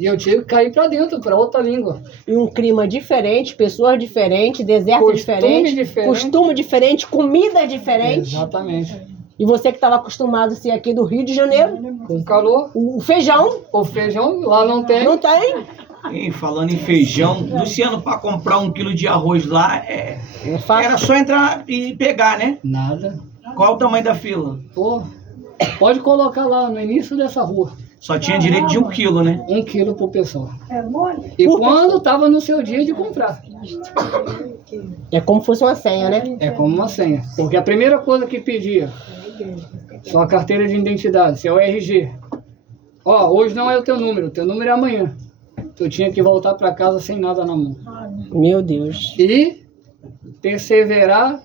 E eu tive que cair para dentro, para outra língua. E um clima diferente, pessoas diferentes, deserto diferente, costume diferente, comida diferente. Exatamente. E você que estava acostumado a ser aqui do Rio de Janeiro. Com calor. O feijão. O feijão lá não tem. Não tem? E falando em feijão, Luciano, para comprar 1 quilo de arroz lá, era só entrar e pegar, né? Nada. Qual o tamanho da fila? Pô, pode colocar lá no início dessa rua. Só tinha direito de 1 quilo, né? 1 quilo por pessoa. E quando estava no seu dia de comprar. É como se fosse uma senha, né? É como uma senha. Porque a primeira coisa que pedia, sua carteira de identidade, seu RG. Ó, hoje não é o teu número é amanhã. Tu tinha que voltar para casa sem nada na mão. Meu Deus. E perseverar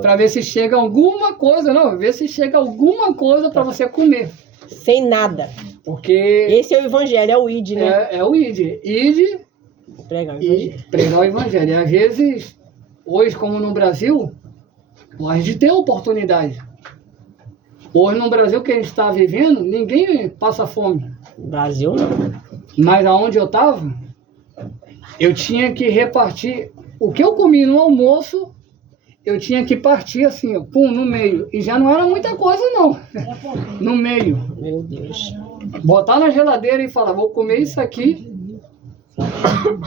para ver se chega alguma coisa, ver se chega alguma coisa para você comer. Sem nada. Porque Esse é o evangelho, é o ID, né? é o ID. ID Pregar o e evangelho. pregar o evangelho. E às vezes, hoje, como no Brasil, a gente tem oportunidade. Hoje no Brasil que a gente está vivendo, ninguém passa fome. Brasil não. Mas aonde eu estava, eu tinha que repartir. O que eu comi no almoço, eu tinha que partir assim, ó, pum, no meio. E já não era muita coisa, não. No meio. Meu Deus. Botar na geladeira e falar, vou comer isso aqui.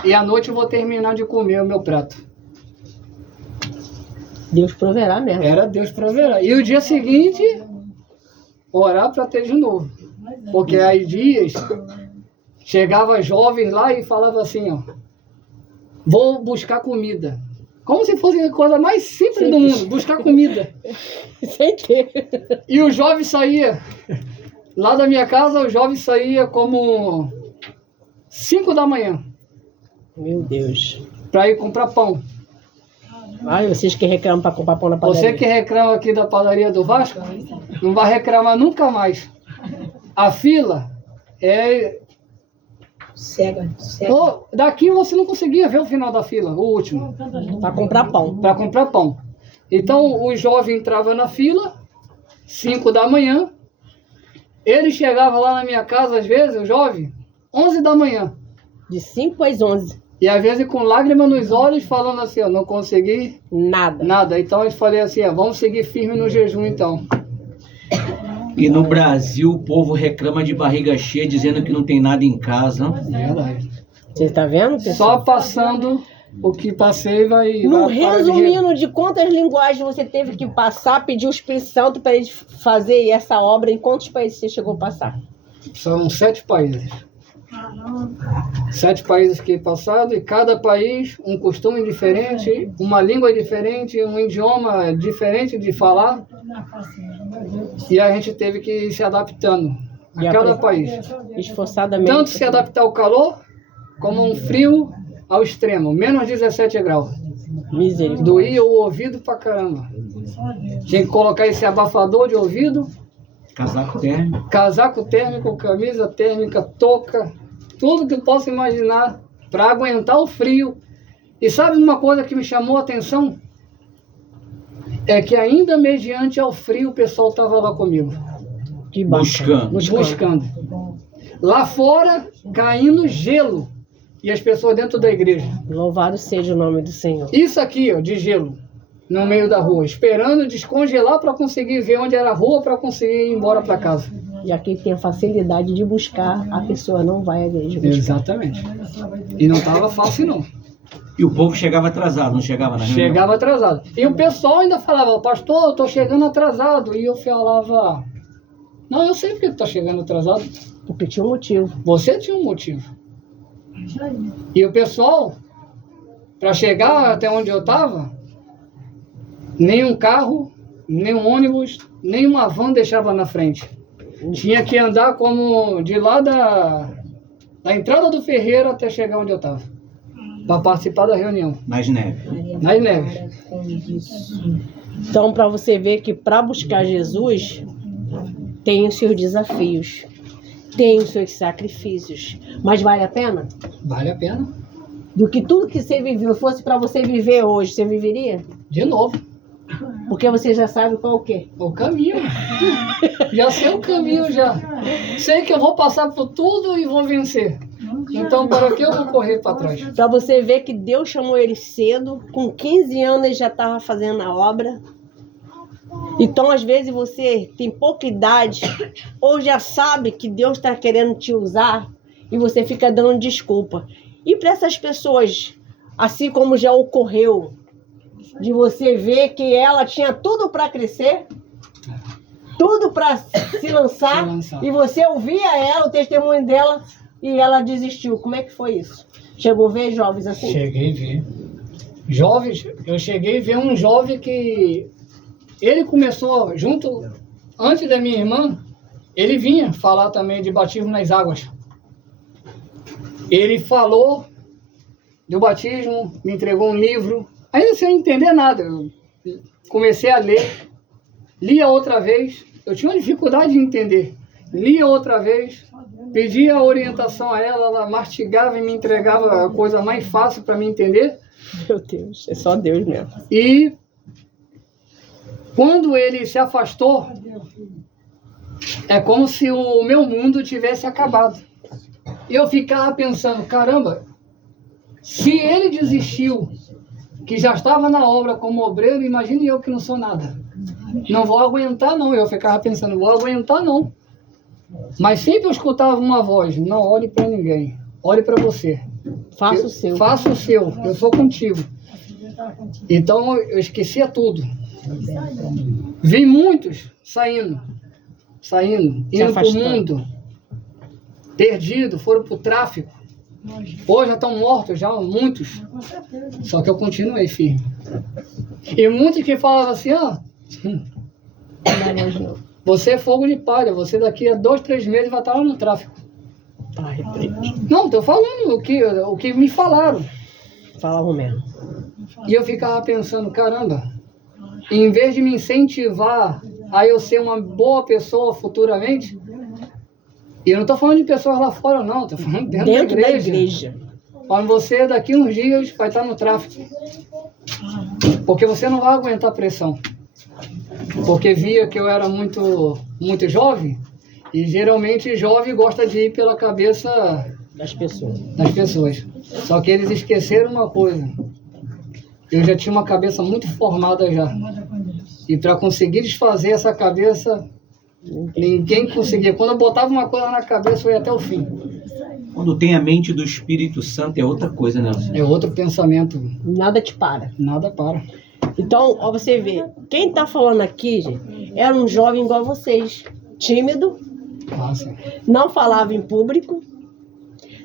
E à noite eu vou terminar de comer o meu prato. Deus proverá mesmo. Era Deus proverá. E o dia seguinte, orar para ter de novo. Porque aí dias, chegava jovens lá e falava assim, ó, vou buscar comida. Como se fosse a coisa mais simples do mundo, buscar comida. Sem ter. E o jovem saía, lá da minha casa, o jovem saía como 5 da manhã, Meu Deus. para ir comprar pão. Ai, vocês que reclamam para comprar pão na padaria. Você que reclama aqui da padaria do Vasco, não vai reclamar nunca mais. A fila é... Cega. Pô, daqui você não conseguia ver o final da fila, o último, Para comprar pão. para comprar pão. Então o jovem entrava na fila, 5 da manhã, ele chegava lá na minha casa, às vezes, o jovem, 11 da manhã. De 5 às 11. E às vezes com lágrimas nos olhos, falando assim, ó, não consegui Nada. nada. Então eu falei assim, ó, vamos seguir firme no jejum então. E no Brasil o povo reclama de barriga cheia, dizendo que não tem nada em casa. Verdade. Você está vendo, pessoal? Só passando o que passei vai... No vai parar de resumindo de quantas linguagens você teve que passar, pedir o Espírito Santo para ele fazer essa obra, em quantos países você chegou a passar? São 7 países. 7 países que passaram, e cada país um costume diferente, uma língua diferente, um idioma diferente de falar. E a gente teve que ir se adaptando a E cada apre- país. Esforçadamente. Tanto se adaptar ao calor, como um frio ao extremo, menos 17 graus. Misericórdia. Doía o ouvido pra caramba. Tinha que colocar esse abafador de ouvido, Casaco térmico. casaco térmico, camisa térmica, touca, tudo que eu possa imaginar para aguentar o frio. E sabe uma coisa que me chamou a atenção? É que ainda mediante ao frio o pessoal estava lá comigo, Que bacana. buscando. Lá fora, caindo gelo, e as pessoas dentro da igreja. Louvado seja o nome do Senhor. Isso aqui, ó, de gelo, no meio da rua, esperando descongelar para conseguir ver onde era a rua, para conseguir ir embora para casa. E aqui tem a facilidade de buscar, a pessoa não vai à igreja buscar. Exatamente. E não estava fácil, não. E o povo chegava atrasado, não chegava na reunião? Chegava atrasado. E o pessoal ainda falava, pastor, eu tô chegando atrasado. E eu falava, não, eu sei porque tu tá chegando atrasado. Porque tinha um motivo. Você tinha um motivo. E o pessoal, para chegar até onde eu estava, nenhum carro, nenhum ônibus, nenhuma van deixava na frente. Tinha que andar como de lá da entrada do ferreiro até chegar onde eu estava, para participar da reunião, Nas neves. nas neves. Então, para você ver que para buscar Jesus, tem os seus desafios, tem os seus sacrifícios. Mas vale a pena? Vale a pena. Do que tudo que você viveu fosse para você viver hoje, você viveria? De novo, Porque você já sabe qual o quê? o caminho. Já sei o caminho já. Sei que eu vou passar por tudo e vou vencer. Então, para que eu vou correr para trás? Para você ver que Deus chamou ele cedo, com 15 anos ele já estava fazendo a obra. Então, às vezes, você tem pouca idade, ou já sabe que Deus está querendo te usar, e você fica dando desculpa. E para essas pessoas, assim como já ocorreu, de você ver que ela tinha tudo para crescer, tudo para se lançar, e você ouvia ela, o testemunho dela, e ela desistiu. Como é que foi isso? Chegou a ver jovens assim? Cheguei a ver. Jovens, eu cheguei a ver um jovem que ele começou junto, antes da minha irmã, ele vinha falar também de batismo nas águas. Ele falou do batismo, me entregou um livro, ainda sem entender nada. Eu comecei a ler, lia outra vez, eu tinha uma dificuldade de entender. lia outra vez, pedia a orientação a ela, ela mastigava e me entregava a coisa mais fácil para me entender. Meu Deus, é só Deus mesmo. E quando ele se afastou, é como se o meu mundo tivesse acabado. Eu ficava pensando, caramba, se ele desistiu, que já estava na obra como obreiro, imagine eu que não sou nada. Não vou aguentar não, eu ficava pensando, vou aguentar não. Mas sempre eu escutava uma voz, não olhe para ninguém, olhe para você. Faça o seu. Faça o seu, eu sou contigo. Então eu esquecia tudo. Vi muitos saindo, indo para o mundo, perdido, foram para o tráfico. Hoje já estão mortos, já muitos. Só que eu continuei firme. E muitos que falavam assim, você é fogo de palha, você daqui a 2, 3 meses vai estar lá no tráfico. Não, estou falando o que me falaram. Falavam mesmo. E eu ficava pensando, caramba, em vez de me incentivar a eu ser uma boa pessoa futuramente, e eu não estou falando de pessoas lá fora não, estou falando dentro da igreja. Falando, você daqui uns dias vai estar no tráfico. Porque você não vai aguentar a pressão. Porque via que eu era muito jovem, e geralmente jovem gosta de ir pela cabeça das pessoas. Só que eles esqueceram uma coisa. Eu já tinha uma cabeça muito formada já. E para conseguir desfazer essa cabeça, ninguém conseguia. Quando eu botava uma coisa na cabeça, eu ia até o fim. Quando tem a mente do Espírito Santo é outra coisa, né? É outro pensamento. Nada te para. Nada para. Então, ó, você vê, quem tá falando aqui, gente, era um jovem igual a vocês. Tímido, Nossa. não falava em público,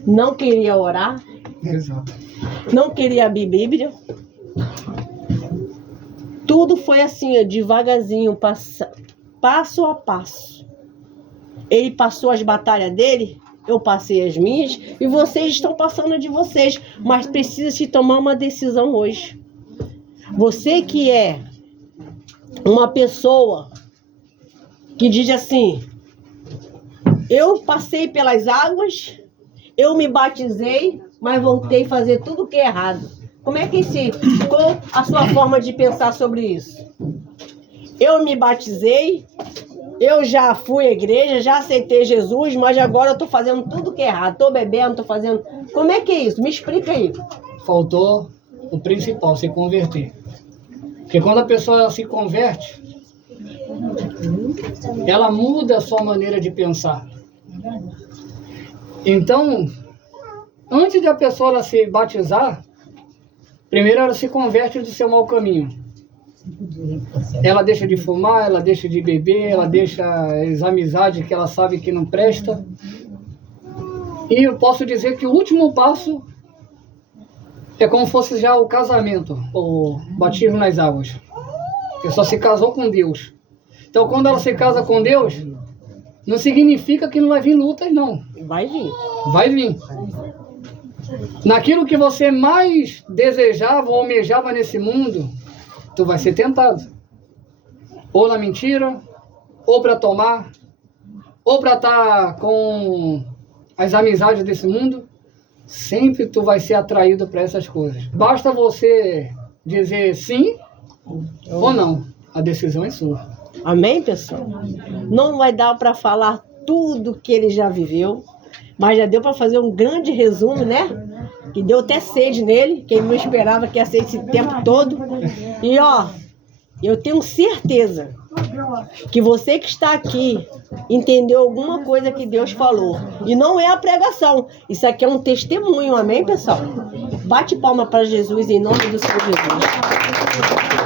não queria orar, Exato. não queria abrir Bíblia. Tudo foi assim, ó, devagarzinho, passo a passo. Ele passou as batalhas dele, eu passei as minhas, e vocês estão passando de vocês. Mas precisa se tomar uma decisão hoje. Você que é uma pessoa que diz assim, eu passei pelas águas, eu me batizei, mas voltei a fazer tudo que é errado. Como é que qual a sua forma de pensar sobre isso? Eu me batizei, eu já fui à igreja, já aceitei Jesus, mas agora eu estou fazendo tudo que é errado. Estou bebendo, estou fazendo... Como é que é isso? Me explica aí. Faltou o principal, se converter. Porque quando a pessoa se converte, ela muda a sua maneira de pensar. Então, antes de a pessoa ela se batizar, primeiro ela se converte do seu mau caminho. Ela deixa de fumar, ela deixa de beber, ela deixa as amizades que ela sabe que não presta. E eu posso dizer que o último passo é como fosse já o casamento, o batismo nas águas. A pessoa se casou com Deus. Então, quando ela se casa com Deus, não significa que não vai vir lutas, não. Vai vir. Vai vir. Naquilo que você mais desejava ou almejava nesse mundo, tu vai ser tentado. Ou na mentira, ou para tomar, ou para estar com as amizades desse mundo. Sempre tu vai ser atraído para essas coisas. Basta você dizer sim ou não. A decisão é sua. Amém, pessoal? Não vai dar para falar tudo que ele já viveu, mas já deu para fazer um grande resumo, né? Que deu até sede nele, que ele não esperava que ia ser esse tempo todo. E ó, eu tenho certeza que você que está aqui entendeu alguma coisa que Deus falou. E não é a pregação. Isso aqui é um testemunho, amém, pessoal? Bate palma para Jesus em nome do Senhor Jesus.